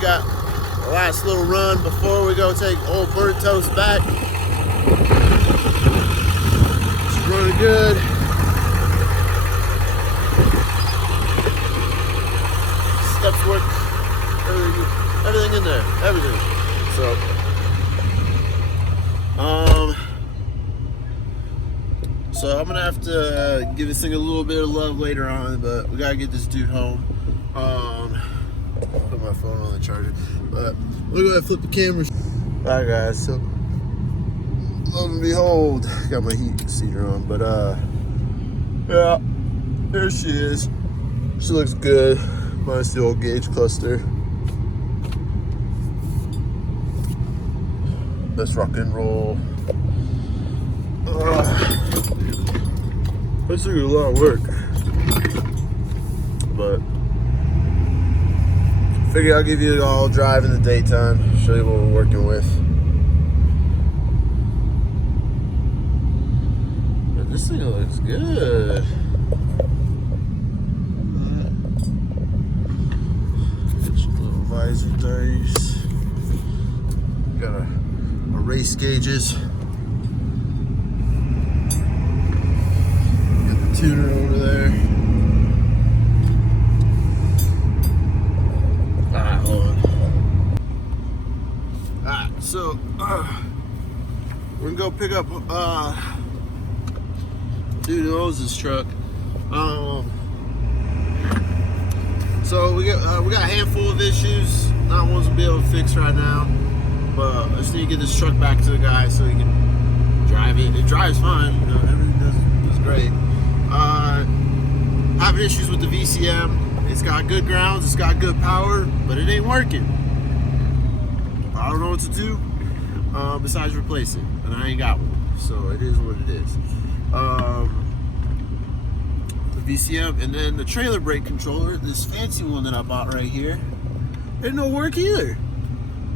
we got a last little run before we go take old Burnt Toast back. It's running good. Steps work, everything in there, everything. So I'm gonna have to give this thing a little bit of love later on, but we gotta get this dude home. Put my phone on the charger, but we're gonna flip the camera. Alright guys, so lo and behold, got my heat seater on, but yeah, there she is. She looks good. Minus the old gauge cluster. Let's rock and roll. This took a lot of work, but figure I'll give you all drive in the daytime, show you what we're working with. But this thing looks good. Get your little visor dice. Got a race gauges. Tuner over there. Alright, hold on. Alright, so we're gonna go pick up dude who owns this truck. So we got a handful of issues. Not ones we'll be able to fix right now, but I just need to get this truck back to the guy so he can drive it. It drives fine, you know, everything does great. Having issues with the VCM. It's got good grounds, it's got good power, but it ain't working. I don't know what to do besides replace it, and I ain't got one, so it is what it is. The VCM, and then the trailer brake controller, this fancy one that I bought right here, it don't work either.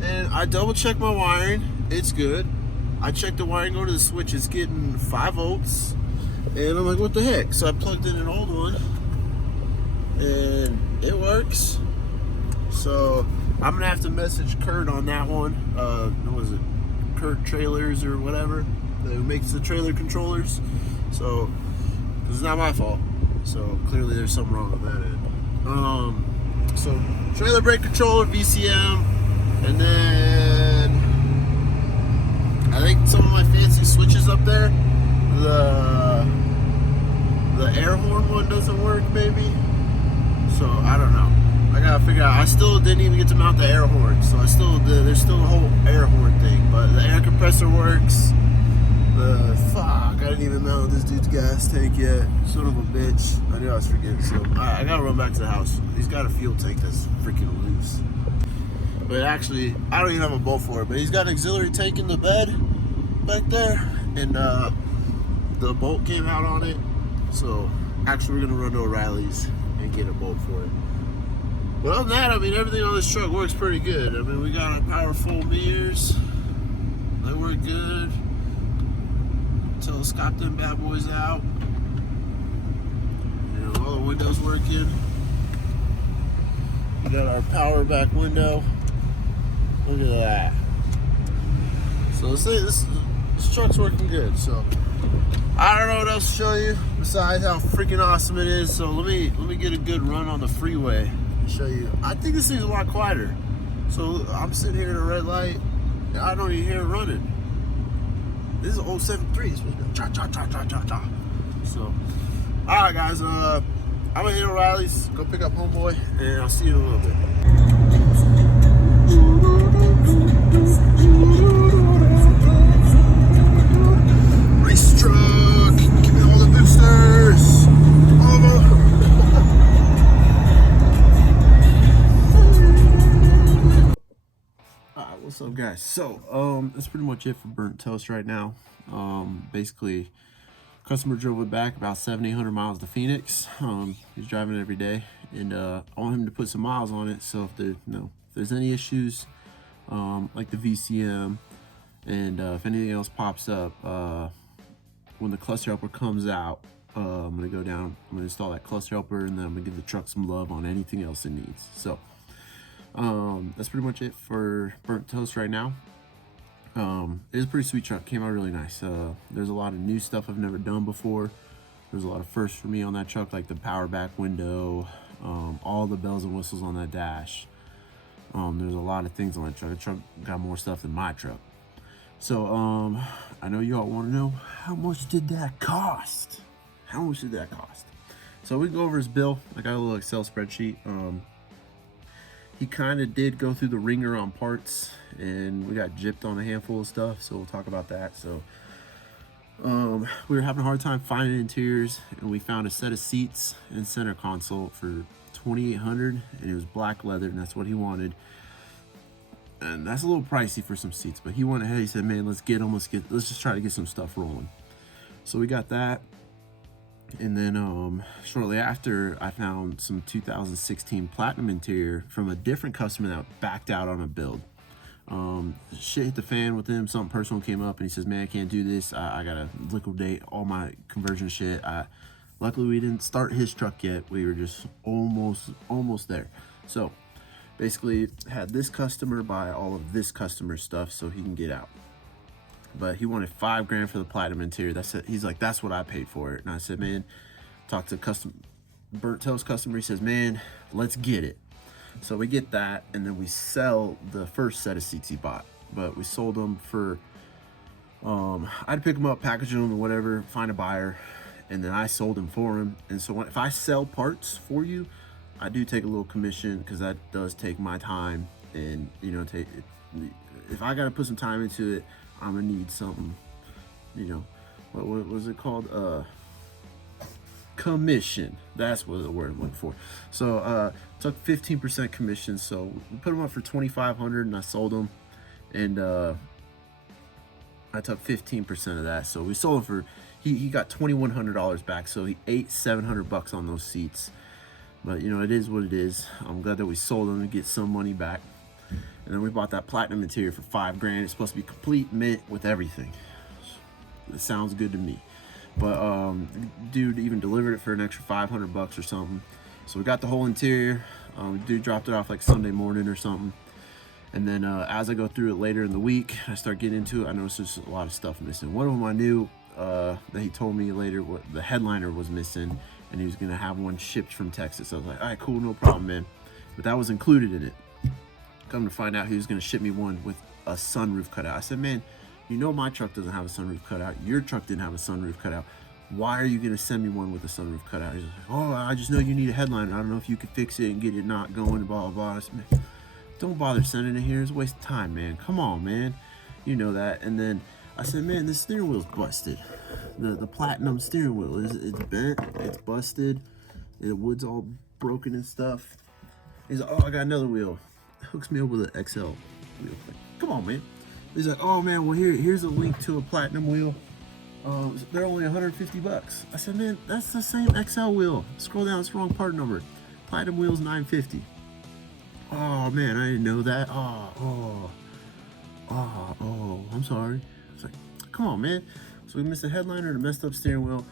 And I double checked my wiring, it's good. I checked the wiring, go to the switch, it's getting 5 volts. And I'm like, what the heck? So I plugged in an old one, and it works. So I'm gonna have to message Kurt on that one. What was it? Kurt Trailers or whatever, that makes the trailer controllers. So it's not my fault. So clearly there's something wrong with that end. So trailer brake controller, VCM, and then I think some of my fancy switches up there. The air horn one doesn't work, maybe. So I don't know. I gotta figure out. I still didn't even get to mount the air horn, so there's still a whole air horn thing. But the air compressor works. I didn't even mount this dude's gas tank yet. Son of a bitch. I knew I was forgetting. So I gotta run back to the house. He's got a fuel tank that's freaking loose. But actually, I don't even have a bolt for it. But he's got an auxiliary tank in the bed back there, and the bolt came out on it. So actually, we're gonna run to O'Reilly's and get a bolt for it. But other than that, I mean, everything on this truck works pretty good. I mean, we got our powerful mirrors. They work good. Telescope them bad boys out. You know, all the windows working. We got our power back window. Look at that. So let's say this truck's working good. So I don't know what else to show you besides how freaking awesome it is. So let me get a good run on the freeway and show you. I think this thing's a lot quieter. So I'm sitting here at a red light. I don't even hear it running. This is an old 7.3. It's supposed to be cha cha cha cha cha cha. So, all right, guys. I'm gonna hit O'Reilly's, go pick up homeboy, and I'll see you in a little bit. Race truck, give me all the boosters. Alright, what's up, guys? So, that's pretty much it for Burnt Toast right now. Basically, customer drove it back about 700-800 miles to Phoenix. He's driving it every day, and I want him to put some miles on it. So if there's any issues, like the VCM, and if anything else pops up, when the cluster helper comes out, I'm gonna go down, I'm gonna install that cluster helper, and then I'm gonna give the truck some love on anything else it needs. So That's pretty much it for Burnt Toast right now. It is a pretty sweet truck, came out really nice. There's a lot of new stuff I've never done before. There's a lot of firsts for me on that truck, like the power back window, all the bells and whistles on that dash. There's a lot of things on that truck. The truck got more stuff than my truck. So I know you all want to know, how much did that cost? How much did that cost? So we go over his bill. I got a little Excel spreadsheet. He kind of did go through the ringer on parts, and we got gypped on a handful of stuff, so we'll talk about that. So we were having a hard time finding interiors, and we found a set of seats and center console for $2,800, and it was black leather, and that's what he wanted. And that's a little pricey for some seats, but he went ahead. He said, "Man, let's get them. Let's just try to get some stuff rolling." So we got that. And then shortly after, I found some 2016 Platinum interior from a different customer that backed out on a build. Shit hit the fan with him. Something personal came up, and he says, "Man, I can't do this. I gotta liquidate all my conversion shit." Luckily, we didn't start his truck yet. We were just almost there. So basically, had this customer buy all of this customer stuff so he can get out. But he wanted $5,000 for the Platinum interior. That's it. He's like, "That's what I paid for it." And I said, "Man," talked to Burnt Toast customer. He says, "Man, let's get it." So we get that, and then we sell the first set of seats he bought. But we sold them for, I'd pick them up, package them, or whatever, find a buyer, and then I sold them for him. And so if I sell parts for you, I do take a little commission, because that does take my time, and if I gotta put some time into it, I'm gonna need something, what was it called? Commission. That's what the word I'm looking for. So took 15% commission. So we put them up for $2,500, and I sold them, and I took 15% of that. So we sold them for, he got $2,100 back. So he ate $700 on those seats. But it is what it is. I'm glad that we sold them to get some money back. And then we bought that Platinum interior for $5,000. It's supposed to be complete mint with everything. It sounds good to me. But dude even delivered it for an extra $500 or something. So we got the whole interior. Dude dropped it off like Sunday morning or something. And then as I go through it later in the week, I start getting into it. I noticed there's a lot of stuff missing. One of them I knew that he told me later what the headliner was missing, and he was gonna have one shipped from Texas. I was like, "All right, cool, no problem, man." But that was included in it. Come to find out, he was going to ship me one with a sunroof cutout. I said, "Man, my truck doesn't have a sunroof cutout. Your truck didn't have a sunroof cutout. Why are you going to send me one with a sunroof cutout?" He's like, "Oh, I just know you need a headliner. I don't know if you could fix it and get it not going, blah, blah, blah." I said, "Man, don't bother sending it here. It's a waste of time, man. Come on, man. You know that." And then I said, "Man, this steering wheel's busted. The Platinum steering wheel, it's bent, it's busted. The wood's all broken and stuff." He's like, "Oh, I got another wheel." Hooks me up with an XL wheel. Come on, man. He's like, "Oh man, well here's a link to a Platinum wheel. They're only $150. I said, "Man, that's the same XL wheel. Scroll down, it's the wrong part number. Platinum wheel's $950. "Oh man, I didn't know that. Oh, I'm sorry." It's like, come on, man. So we missed the headliner, the messed up steering wheel,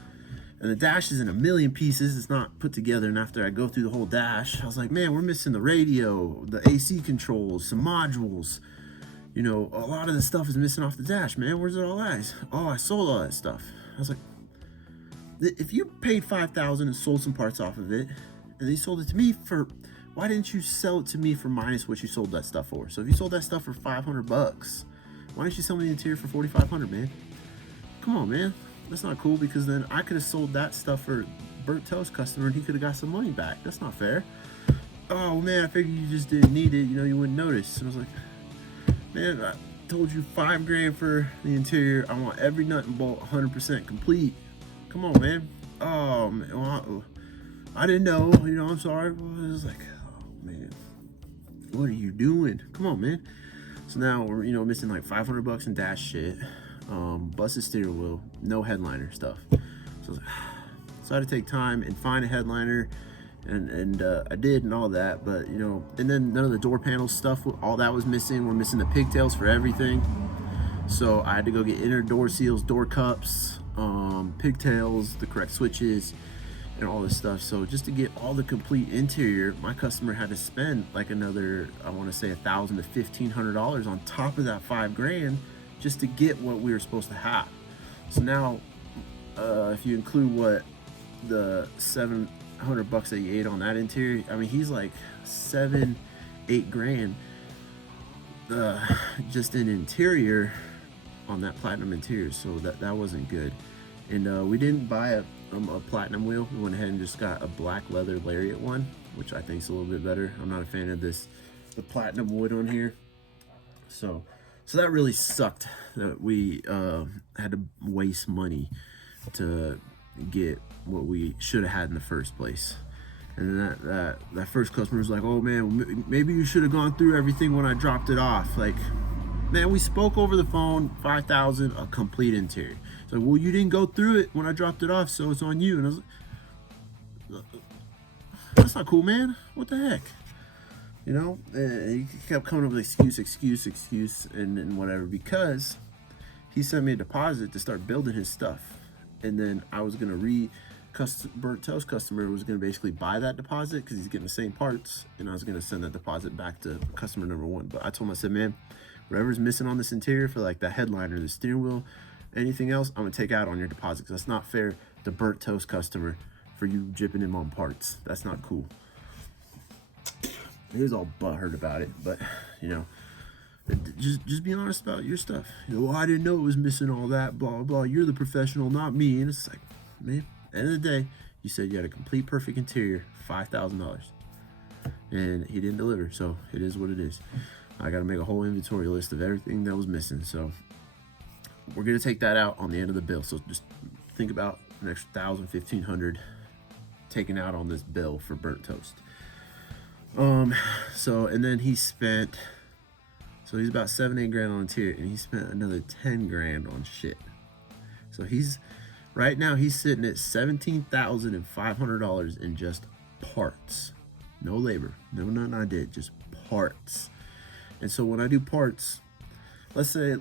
and the dash is in a million pieces. It's not put together. And after I go through the whole dash, I was like, "Man, we're missing the radio, the AC controls, some modules. A lot of the stuff is missing off the dash, man. Where's it all at?" "Oh, I sold all that stuff." I was like, "If you paid $5,000 and sold some parts off of it, and they sold it to me for, why didn't you sell it to me for minus what you sold that stuff for? So if you sold that stuff for $500, why didn't you sell me the interior for $4,500, man? Come on, man. That's not cool, because then I could have sold that stuff for Burnt Toast customer, and he could have got some money back. That's not fair." "Oh man, I figured you just didn't need it. You wouldn't notice." And I was like, "Man, I told you $5,000 for the interior. I want every nut and bolt 100% complete. Come on, man." "Oh man, well, I didn't know. I'm sorry." I was like, "Oh man, what are you doing? Come on, man." So now we're missing like $500 in dash shit. Busted steering wheel, no headliner stuff. So I had to take time and find a headliner, and I did, and all that. But and then none of the door panel stuff, all that was missing. We're missing the pigtails for everything. So I had to go get inner door seals, door cups, pigtails, the correct switches, and all this stuff. So just to get all the complete interior, my customer had to spend like another, I want to say $1,000 to $1,500 on top of that $5,000 just to get what we were supposed to have. So now, if you include what the $700 that he ate on that interior, I mean, he's like $7-8 grand just in interior on that platinum interior. So that wasn't good. And we didn't buy a platinum wheel. We went ahead and just got a black leather lariat one, which I think is a little bit better. I'm not a fan of the platinum wood on here. So that really sucked that we had to waste money to get what we should have had in the first place. And then that first customer was like, oh man, maybe you should have gone through everything when I dropped it off. Like, man, we spoke over the phone, $5,000, a complete interior. It's like, well, you didn't go through it when I dropped it off, so it's on you. And I was like, that's not cool, man. What the heck? You know, and he kept coming up with excuse, and whatever, because he sent me a deposit to start building his stuff. And then I was going to Burnt Toast customer was going to basically buy that deposit because he's getting the same parts, and I was going to send that deposit back to customer number one. But I told him, I said, man, whatever's missing on this interior for like that headliner, the steering wheel, anything else, I'm gonna take out on your deposit, because that's not fair to Burnt Toast customer for you jipping him on parts. That's not cool. He was all butthurt about it, but you know, just be honest about your stuff. You know, well, I didn't know it was missing all that, blah blah blah. You're the professional, not me. And it's like, man, at the end of the day, you said you had a complete perfect interior, $5,000, and he didn't deliver. So it is what it is. I got to make a whole inventory list of everything that was missing. So we're going to take that out on the end of the bill. So just think about an extra $1,000, $1,500 taken out on this bill for Burnt Toast. So, and then he spent, so he's about $7-8 grand on interior, and he spent another $10 grand on shit. So right now he's sitting at $17,500 in just parts. No labor, no nothing I did, just parts. And so when I do parts, let's say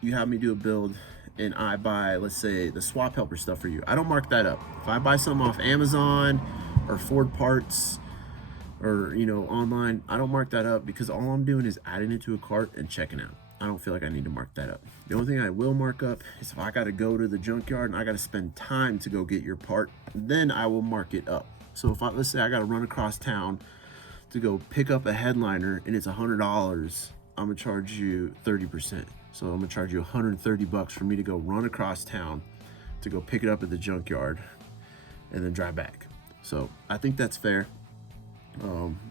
you have me do a build and I buy, let's say, the swap helper stuff for you. I don't mark that up. If I buy something off Amazon or Ford Parts or, you know, online, I don't mark that up, because all I'm doing is adding it to a cart and checking out. I don't feel like I need to mark that up. The only thing I will mark up is if I got to go to the junkyard and I got to spend time to go get your part, then I will mark it up. So if let's say I got to run across town to go pick up a headliner and it's $100, I'm gonna charge you 30%. So I'm gonna charge you $130 for me to go run across town to go pick it up at the junkyard and then drive back. So I think that's fair.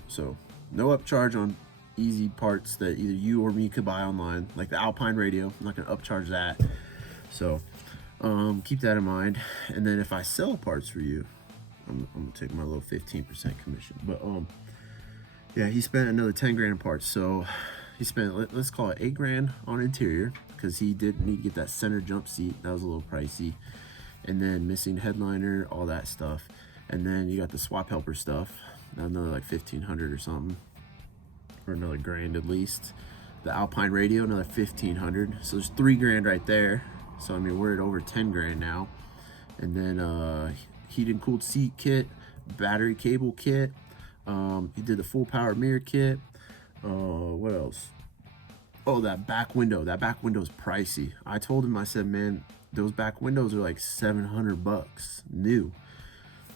So no upcharge on easy parts that either you or me could buy online, like the Alpine radio. I'm not gonna upcharge that. So keep that in mind. And then if I sell parts for you, I'm gonna take my little 15% commission. But yeah, he spent another 10 grand in parts. So he spent, let's call it 8 grand on interior, because he did need to get that center jump seat. That was a little pricey. And then missing headliner, all that stuff. And then you got the swap helper stuff, another like 1,500 or something, or another grand at least. The Alpine radio, another 1,500. So there's 3 grand right there. So I mean, we're at over 10 grand now. And then heated and cooled seat kit, battery cable kit. He did the full power mirror kit. What else? Oh, that back window. That back window is pricey. I told him, I said, man, those back windows are like $700 new.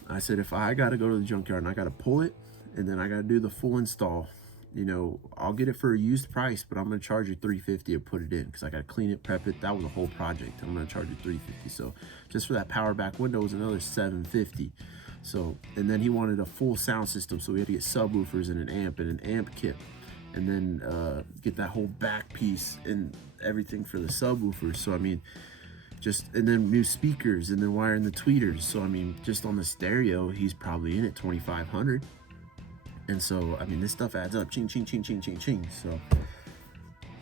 I said, if I got to go to the junkyard and I got to pull it, and then I got to do the full install, you know, I'll get it for a used price, but I'm going to charge you $350 to put it in, because I got to clean it, prep it. That was a whole project. I'm going to charge you $350. So just for that power back window was another $750. So, and then he wanted a full sound system, so we had to get subwoofers and an amp kit, and then get that whole back piece and everything for the subwoofers. So I mean, and then new speakers, and then wiring the tweeters. So I mean, just on the stereo, he's probably in at $2,500. And so I mean, this stuff adds up, ching ching ching ching ching ching. So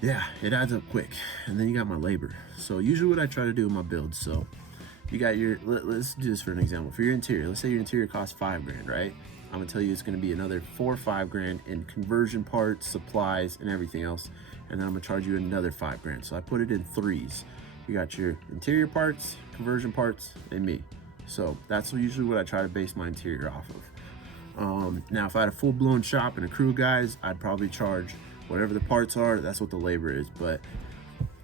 yeah, it adds up quick. And then you got my labor. So usually what I try to do in my builds, so you got your, let's do this for an example. For your interior, let's say your interior costs $5 grand, right? I'm gonna tell you it's gonna be another $4 or $5 grand in conversion parts, supplies, and everything else. And then I'm gonna charge you another $5 grand. So I put it in threes. You got your interior parts, conversion parts, and me. So that's usually what I try to base my interior off of. Now, if I had a full-blown shop and a crew of guys, I'd probably charge whatever the parts are. That's what the labor is, but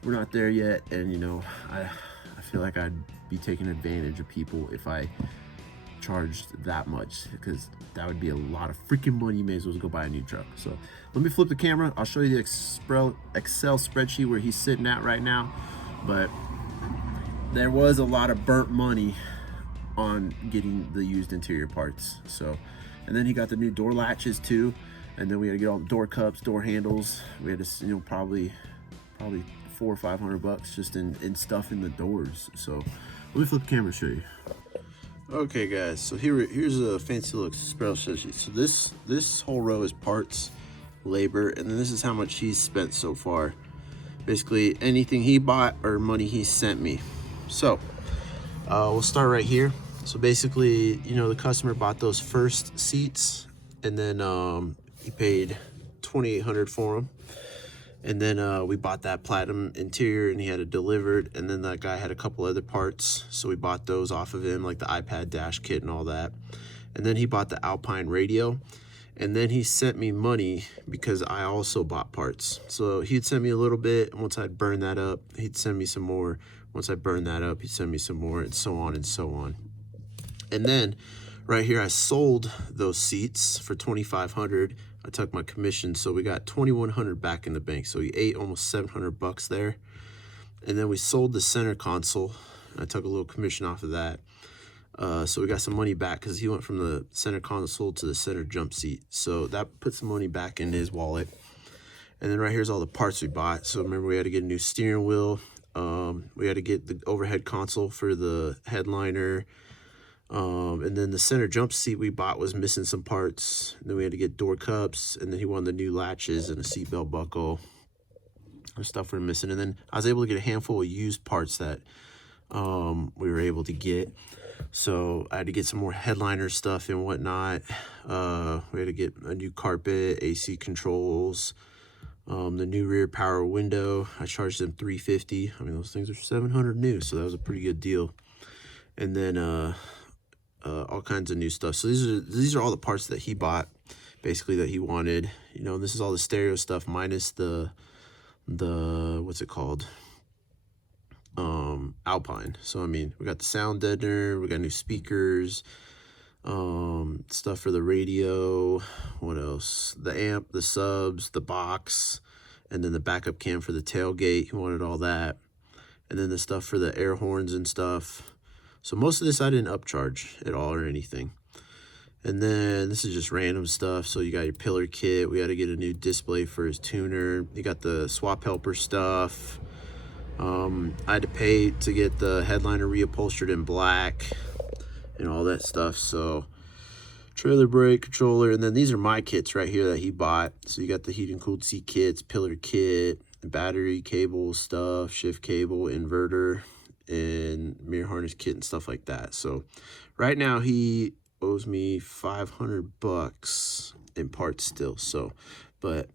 we're not there yet. And you know, I feel like I'd be taking advantage of people if I charged that much, because that would be a lot of freaking money. You may as well go buy a new truck. So let me flip the camera. I'll show you the Excel spreadsheet where he's sitting at right now. But there was a lot of burnt money on getting the used interior parts. So, and then he got the new door latches too, and then we had to get all the door cups, door handles. We had to, you know, probably $400 or $500 just in stuff in the doors. So let me flip the camera and show you. Okay guys, so here's a fancy little spreadsheet. So this whole row is parts, labor, and then this is how much he's spent so far. Basically anything he bought or money he sent me. So we'll start right here. So basically, you know, the customer bought those first seats, and then he paid $2,800 for them. And then we bought that platinum interior, and he had it delivered. And then that guy had a couple other parts, so we bought those off of him, like the iPad dash kit and all that. And then he bought the Alpine radio. And then he sent me money because I also bought parts. So he'd send me a little bit, and once I'd burn that up, he'd send me some more. Once I burn that up, he'd send me some more, and so on and so on. And then right here, I sold those seats for $2,500. I took my commission, so we got $2,100 back in the bank. So we ate almost $700 there. And then we sold the center console. I took a little commission off of that. So we got some money back because he went from the center console to the center jump seat. So that put some money back in his wallet. And then right here's all the parts we bought. So remember, we had to get a new steering wheel. We had to get the overhead console for the headliner. And then the center jump seat we bought was missing some parts. And then we had to get door cups, and then he wanted the new latches and a seatbelt buckle and stuff we're missing. And then I was able to get a handful of used parts that we were able to get. So I had to get some more headliner stuff and whatnot. We had to get a new carpet, AC controls, the new rear power window. I charged them $350. I mean, those things are $700 new, so that was a pretty good deal. And then all kinds of new stuff. So these are all the parts that he bought, basically, that he wanted. You know, this is all the stereo stuff minus the what's it called? Alpine. So I mean, we got the sound deadener, we got new speakers, stuff for the radio, what else? The amp, the subs, the box, and then the backup cam for the tailgate. He wanted all that. And then the stuff for the air horns and stuff. So most of this I didn't upcharge at all or anything. And then this is just random stuff. So you got your pillar kit. We had to get a new display for his tuner. You got the swap helper stuff. I had to pay to get the headliner reupholstered in black and all that stuff. So trailer brake controller. And then these are my kits right here that he bought. So you got the heat and cooled seat kits, pillar kit, battery cable stuff, shift cable, inverter, and mirror harness kit and stuff like that. So right now he owes me $500 in parts still. So, but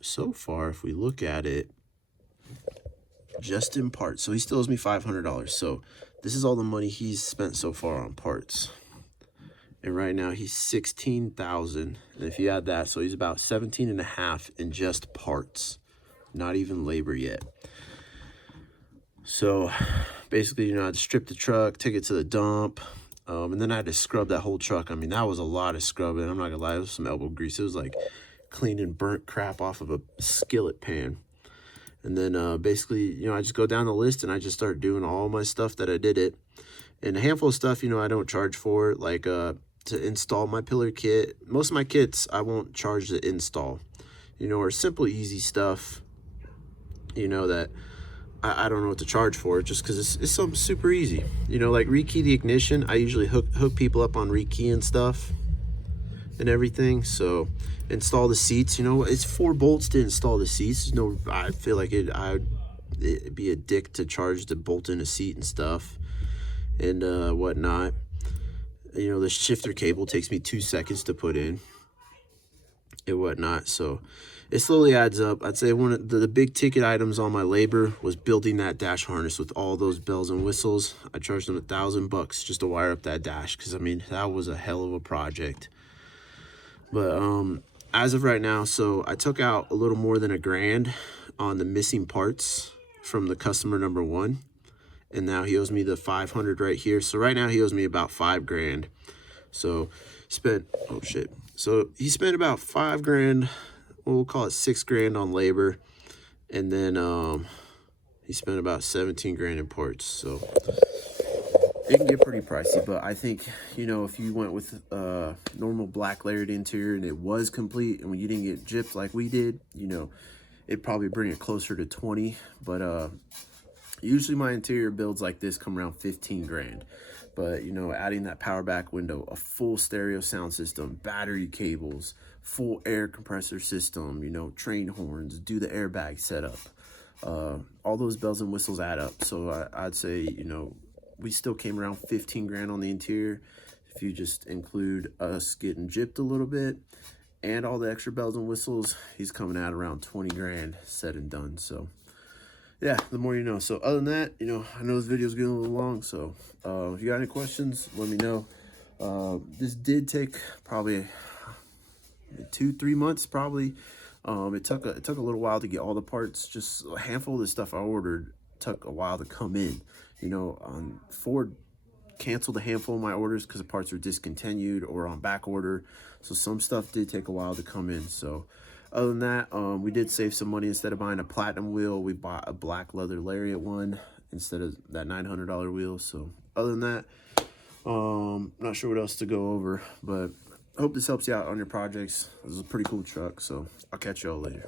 so far, if we look at it, just in parts, so he still owes me $500. So this is all the money he's spent so far on parts. And right now he's $16,000. And if you add that, so he's about 17.5 in just parts, not even labor yet. So basically, you know, I had to strip the truck, take it to the dump, and then I had to scrub that whole truck. I mean, that was a lot of scrubbing. I'm not gonna lie, it was some elbow grease. It was like cleaning burnt crap off of a skillet pan. And then basically, you know, I just go down the list and I just start doing all my stuff that I did it. And a handful of stuff, you know, I don't charge for, like to install my pillar kit. Most of my kits, I won't charge to install, you know, or simple, easy stuff, you know, that I don't know what to charge for, just because it's something super easy. You know, like rekey the ignition. I usually hook people up on rekeying stuff and everything. So install the seats. You know, it's 4 bolts to install the seats. There's no, I feel like it'd be a dick to charge to bolt in a seat and stuff and whatnot. You know, the shifter cable takes me 2 seconds to put in and whatnot. So it slowly adds up. I'd say one of the big ticket items on my labor was building that dash harness with all those bells and whistles. I charged them $1,000 just to wire up that dash, because I mean that was a hell of a project. But as of right now, so I took out a little more than $1,000 on the missing parts from the customer number 1, and now he owes me the 500 right here. So right now he owes me about $5,000. So spent, oh shit, so he spent about $5,000, we'll call it $6,000 on labor, and then he spent about $17,000 in parts. So it can get pretty pricey, but I think, you know, if you went with normal black layered interior and it was complete, and when you didn't get gypped like we did, you know, it'd probably bring it closer to 20. But usually my interior builds like this come around 15,000. But, you know, adding that power back window, a full stereo sound system, battery cables, full air compressor system, you know, train horns, do the airbag setup, all those bells and whistles add up. So I'd say, you know, we still came around 15,000 on the interior. If you just include us getting gypped a little bit and all the extra bells and whistles, he's coming out around 20,000 said and done. So yeah, the more you know. So other than that, you know, I know this video is getting a little long, so if you got any questions, let me know. This did take probably 2-3 months probably. It took a little while to get all the parts. Just a handful of the stuff I ordered took a while to come in. You know, Ford canceled a handful of my orders because the parts were discontinued or on back order. So some stuff did take a while to come in. So other than that, we did save some money. Instead of buying a platinum wheel, we bought a black leather lariat one instead of that $900 wheel. So other than that, not sure what else to go over, but I hope this helps you out on your projects. This is a pretty cool truck, so I'll catch y'all later.